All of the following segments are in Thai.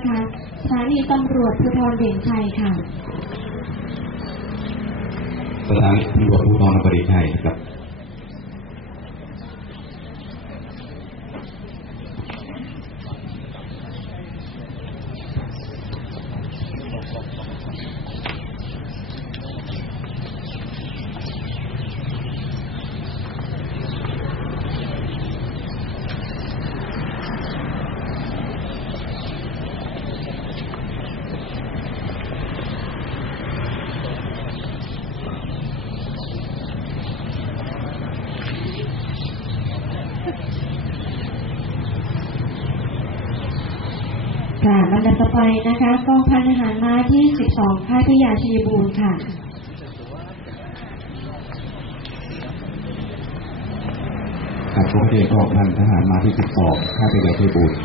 นะคะสถานีตำรวจภูธรเด่นชัยค่ะ สถานีตำรวจภูธรนครชัยนะครับ ค่ะลำดับต่อไปนะคะกองพันทหารม้าที่ 12 ค่ายพิยาชีบูรณ์ค่ะกับพวกเด็กกองพันทหารมาที่ 12ค่าเรือเทบูรณ์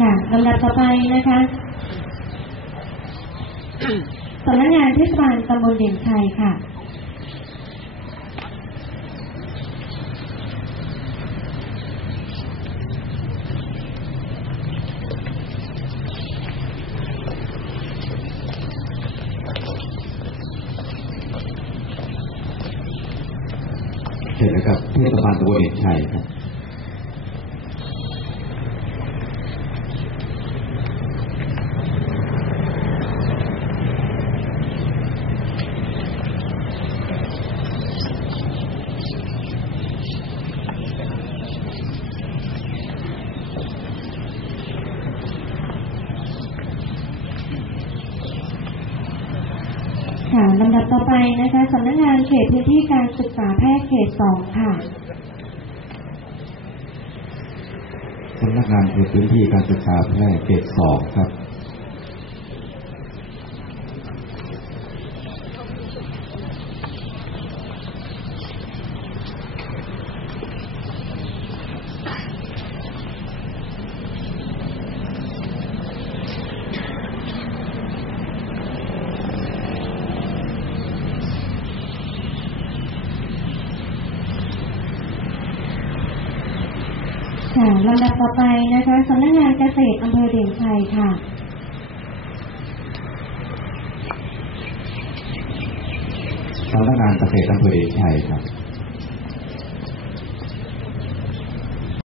ค่ะลำดับต่อไปนะคะสำนักงานเทศบาลตำบลเด่นชัยค่ะเสร็จแล้วกับเทศบาลตำบลเอกชัยครับ ค่ะลำดับต่อไปนะคะสำนักงานเขตพื้นที่การศึกษาแพทย์เขตสองค่ะสำนักงานเขตพื้นที่การศึกษาแพทย์เขตสองครับ ค่ะลำดับต่อไปนะคะสำนักงานเกษตรอำเภอเด่นชัยค่ะสำนักงานเกษตรอำเภอเด่นชัยครับ